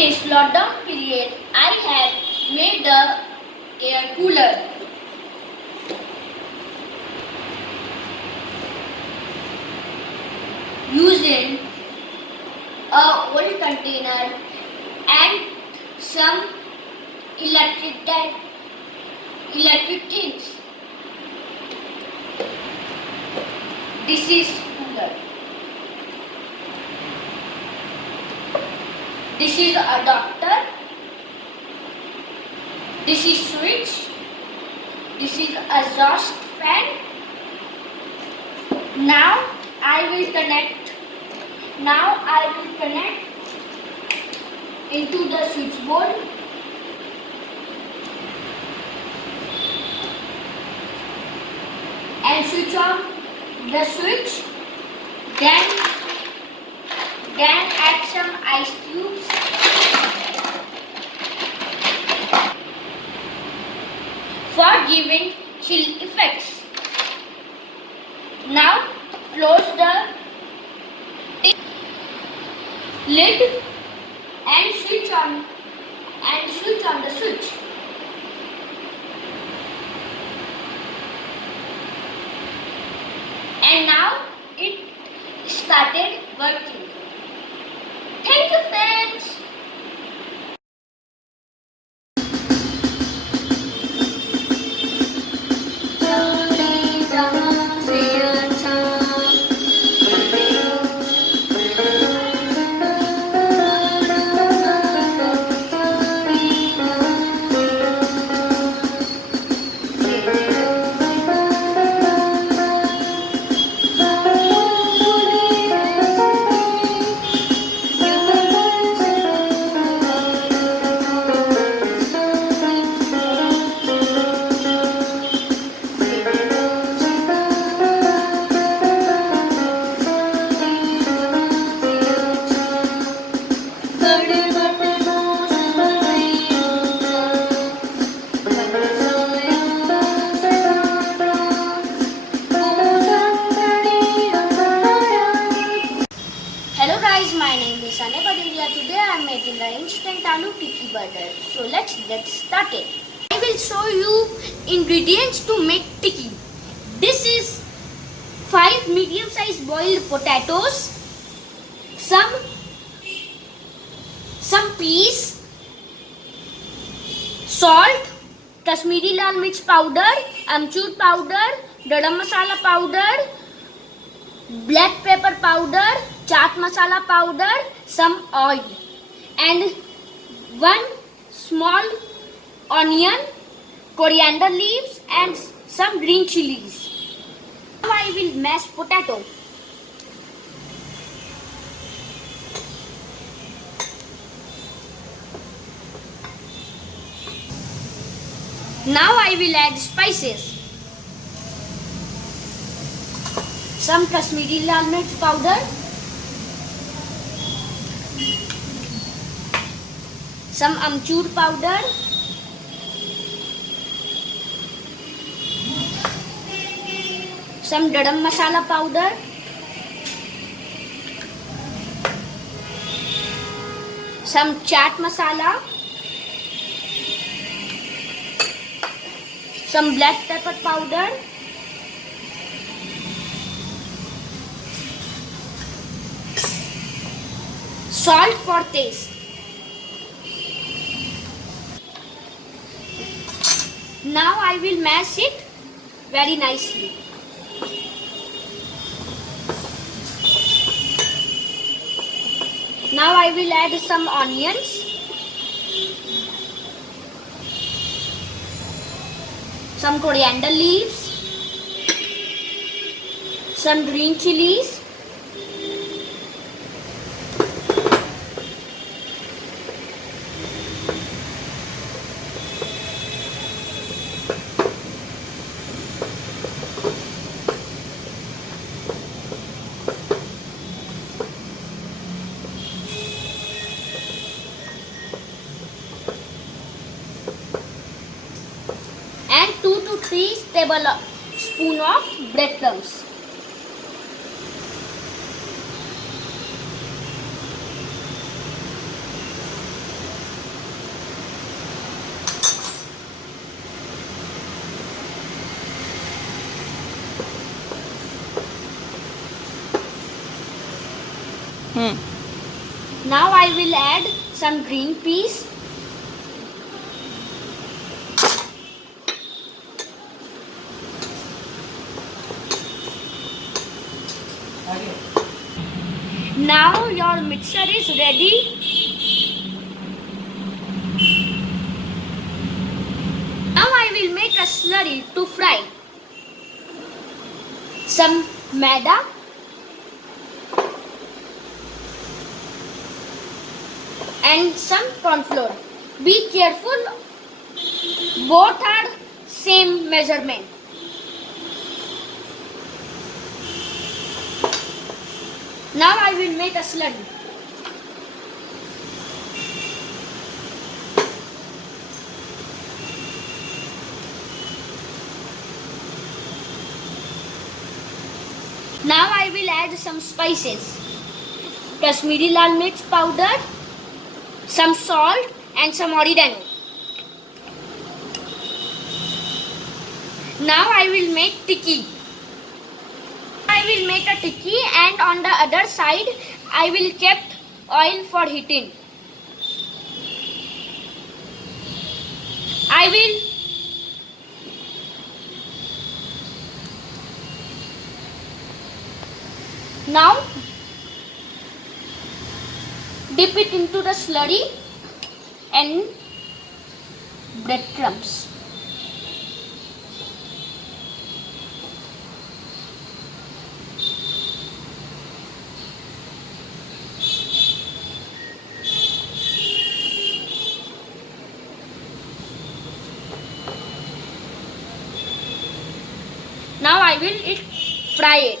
this lockdown period, I have made the air cooler. Using a old container and some electric things. This is cooler. This is adapter. This is switch. This is exhaust fan. Now I will connect into the switchboard. And switch on the switch. Then add some ice cubes. For giving chill effects. Now close the lid and switch on the switch. And now it started working. Thank you, friends. My name is Ane Badelia. Today I am making the instant aloo tikki butter. So let's get started. I will show you ingredients to make tikki. This is 5 medium-sized boiled potatoes, some peas, salt, Kashmiri lal mirch powder, amchur powder, garam masala powder, black pepper powder, chaat masala powder, some oil, and 1 small onion, coriander leaves, and some green chilies. Now I will mash potato. Now I will add spices. Some Kashmiri lal mirch powder, some amchur powder, some garam masala powder, some chaat masala, some black pepper powder, salt for taste. Now I will mash it very nicely. Now I will add some onions, some coriander leaves, some green chilies, and 2 to 3 tablespoons of breadcrumbs. I will add some green peas. Now your mixture is ready. Now I will make a slurry to fry. Some maida and some corn flour. Be careful, both are same measurement. Now I will make a slurry. Now I will add some spices. Kashmiri Lal Mirch powder, some salt and some oregano. Now I will make tikki. I will make a tikki and on the other side I will keep oil for heating. I will now dip it into the slurry and breadcrumbs. Now I will fry it.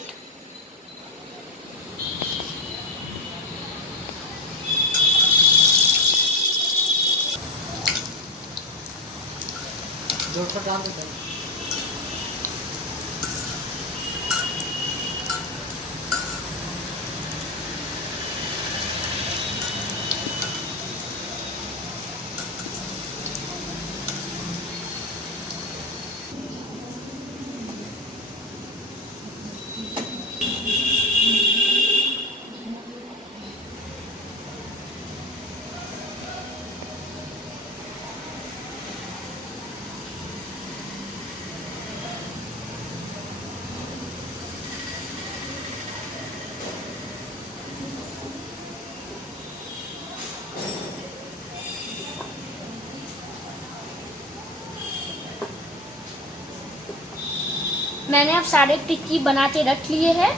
मैंने अब सारे टिक्की बना के रख लिए हैं,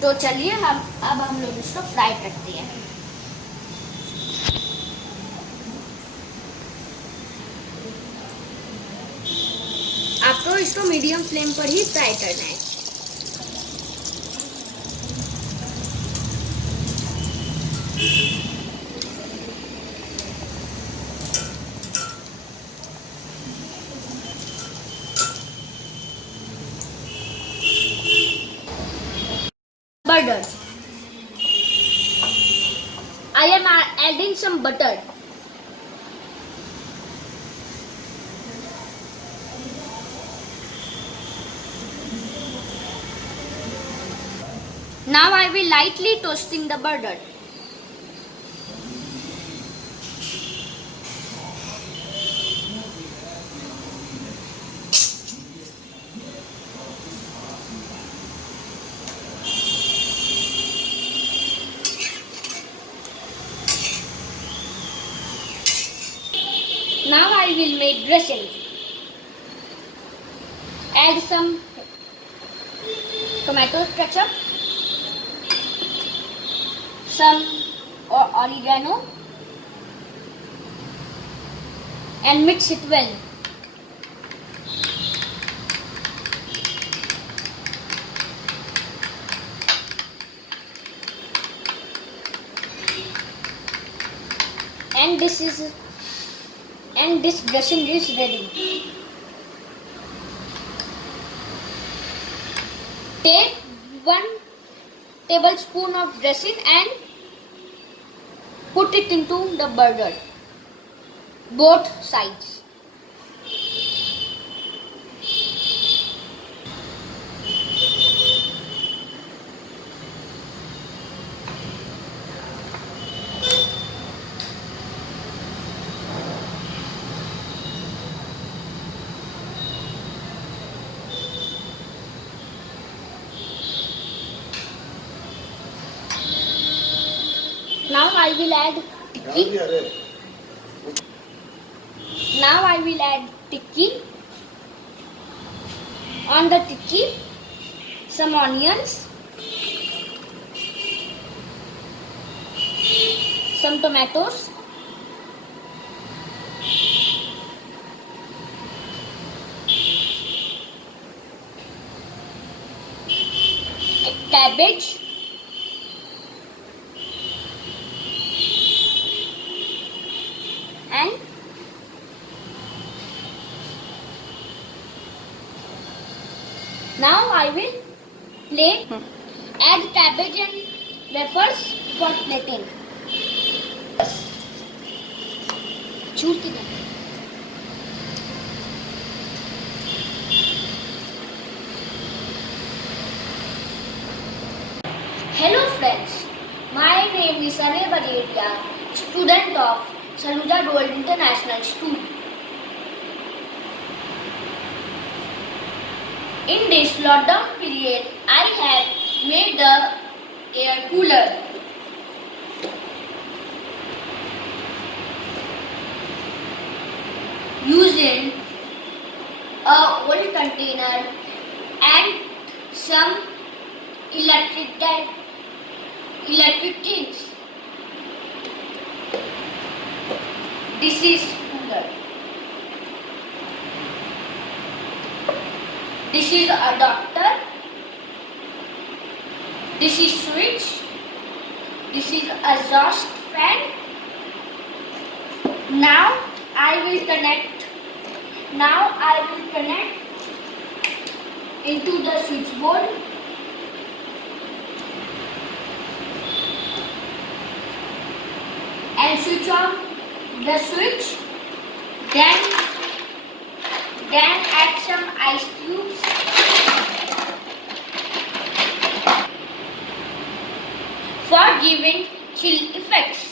तो चलिए अब हम लोग इसको फ्राई करते हैं। आपको इसको मीडियम फ्लेम पर ही फ्राई करना है। Butter. I am adding some butter. Now I will lightly toasting the butter. Now I will make dressing. Add some tomato ketchup, some oregano and mix it well. And this dressing is ready. Take 1 tablespoon of dressing and put it into the burger, both sides. I will add tikki. Now I will add tikki. On the tikki, some onions, some tomatoes, cabbage, and now I will add cabbage and wafers for plating. Choose the Hello friends, my name is Anil Baderia, student of Saluja Gold International School. In this lockdown period, I have made the air cooler. Using a old container and some electric things. This is cooler. This is adapter. This is switch. This is exhaust fan. Now I will connect into the switchboard. And switch on the switch. Then add some ice cubes. For giving chill effects.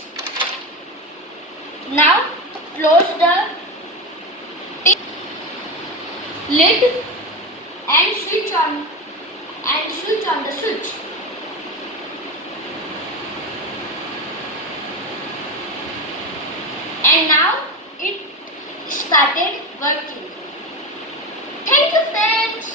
Now close the lid and switch on the switch. And now it started working. Thank you friends.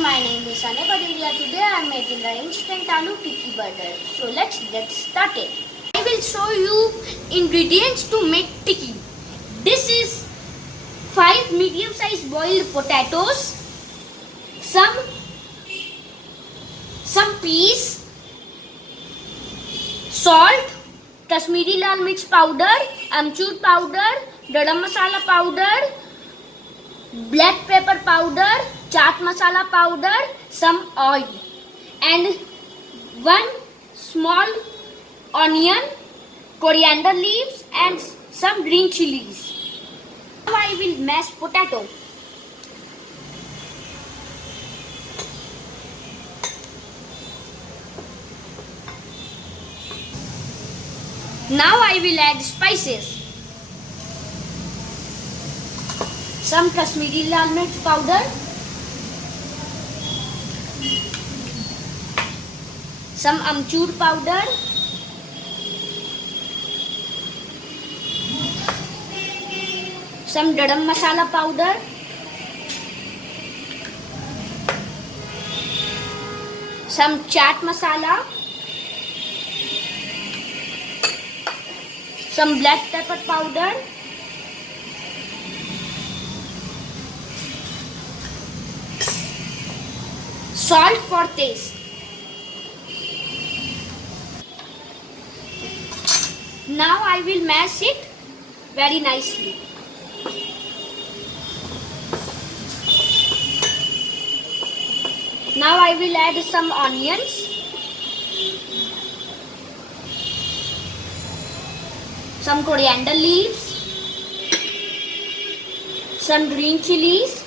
My name is Anil Baderia. Today I am making the instant aloo tikki butter. So let's get started. I will show you ingredients to make tikki. This is 5 medium-sized boiled potatoes, some peas, salt, Kashmiri Lal Mirch powder, amchur powder, garam masala powder, black pepper powder, chaat masala powder, some oil, and 1 small onion, coriander leaves, and some green chilies. Now I will mash potato. Now I will add spices. Some Kashmiri Lal Mirch powder, some amchur powder, some garam masala powder, some chaat masala, some black pepper powder, Salt for taste. Now I will mash it very nicely. Now I will add some onions, some coriander leaves, some green chilies,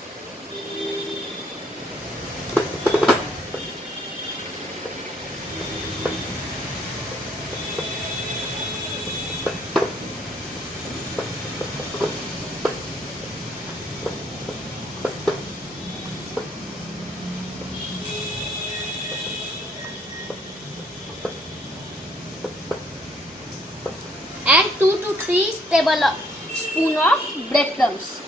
and 2 to 3 tablespoons of breadcrumbs.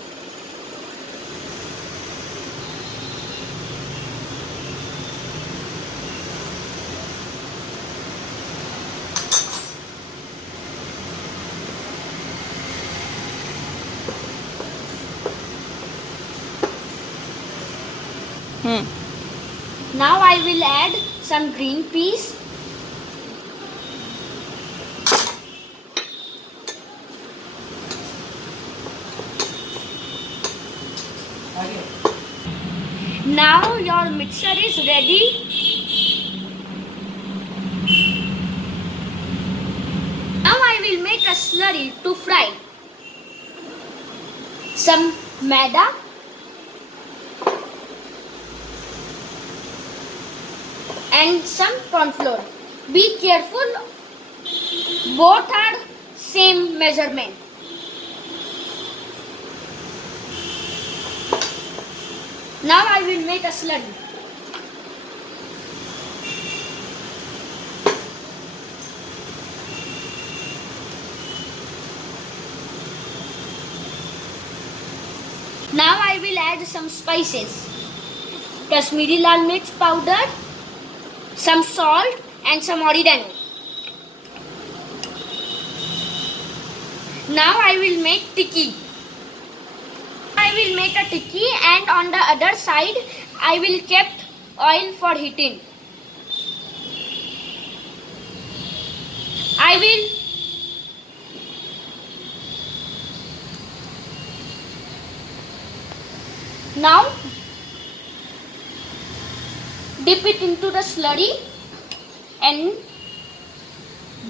Now I will add some green peas, now your mixture is ready. Now I will make a slurry to fry. Some maida and some corn flour. Be careful, both are same measurement. Now I will make a slurry. Now I will add some spices. Kashmiri Lal Mirch powder, some salt and some oregano. Now I will make tikki. I will make a tikki and on the other side I will keep oil for heating. I will now dip it into the slurry and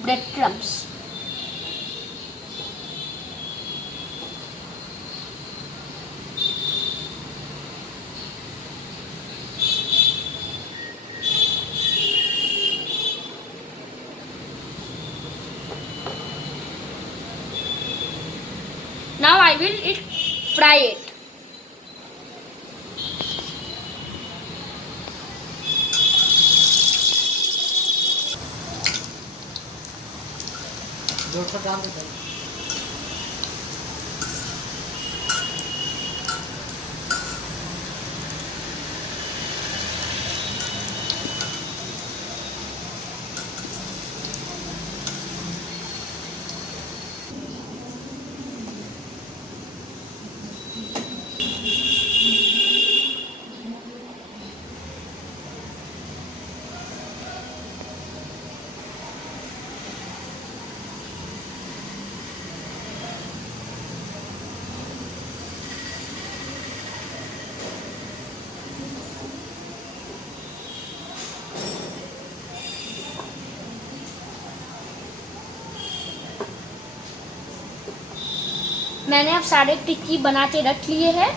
breadcrumbs. Now I will fry it. मैंने अब सारे टिक्की बना के रख लिए हैं,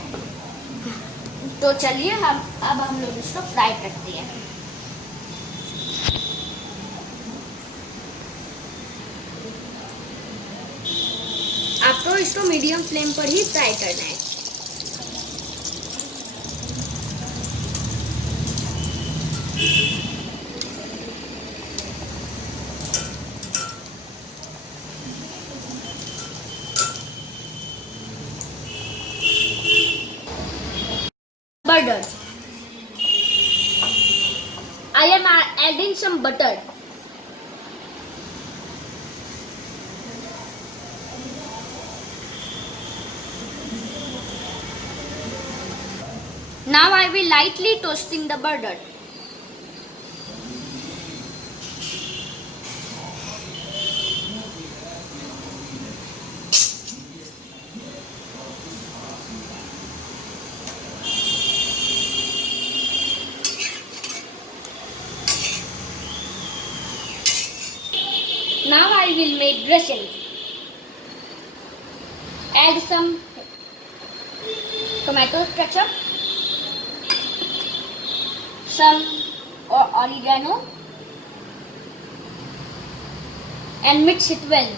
तो चलिए हम लोग इसको फ्राई करते हैं। आपको इसको मीडियम फ्लेम पर ही फ्राई करना है। Butter. I am adding some butter. Now I will lightly toasting the butter. will make dressing. Add some tomato ketchup, some oregano, and mix it well.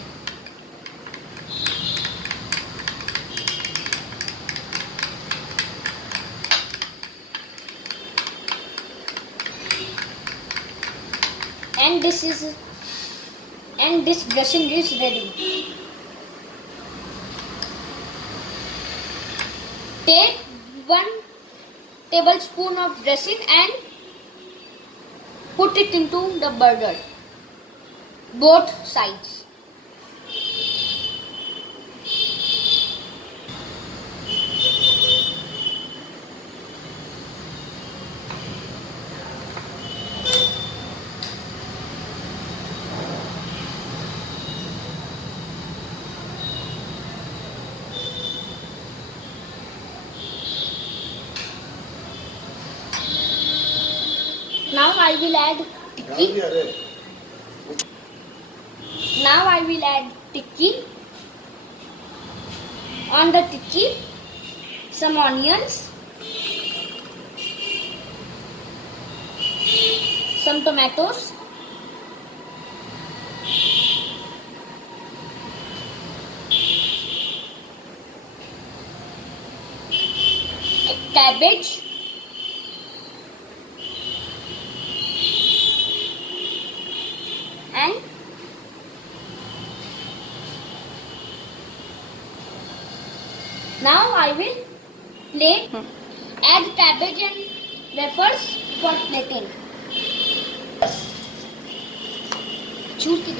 And this dressing is ready. Take 1 tablespoon of dressing and put it into the burger, both sides. Now I will add tikki. Now I will add tikki. On the tikki, some onions, some tomatoes, a cabbage, and now I will plate. Add cabbage and wafers for plating. Choose the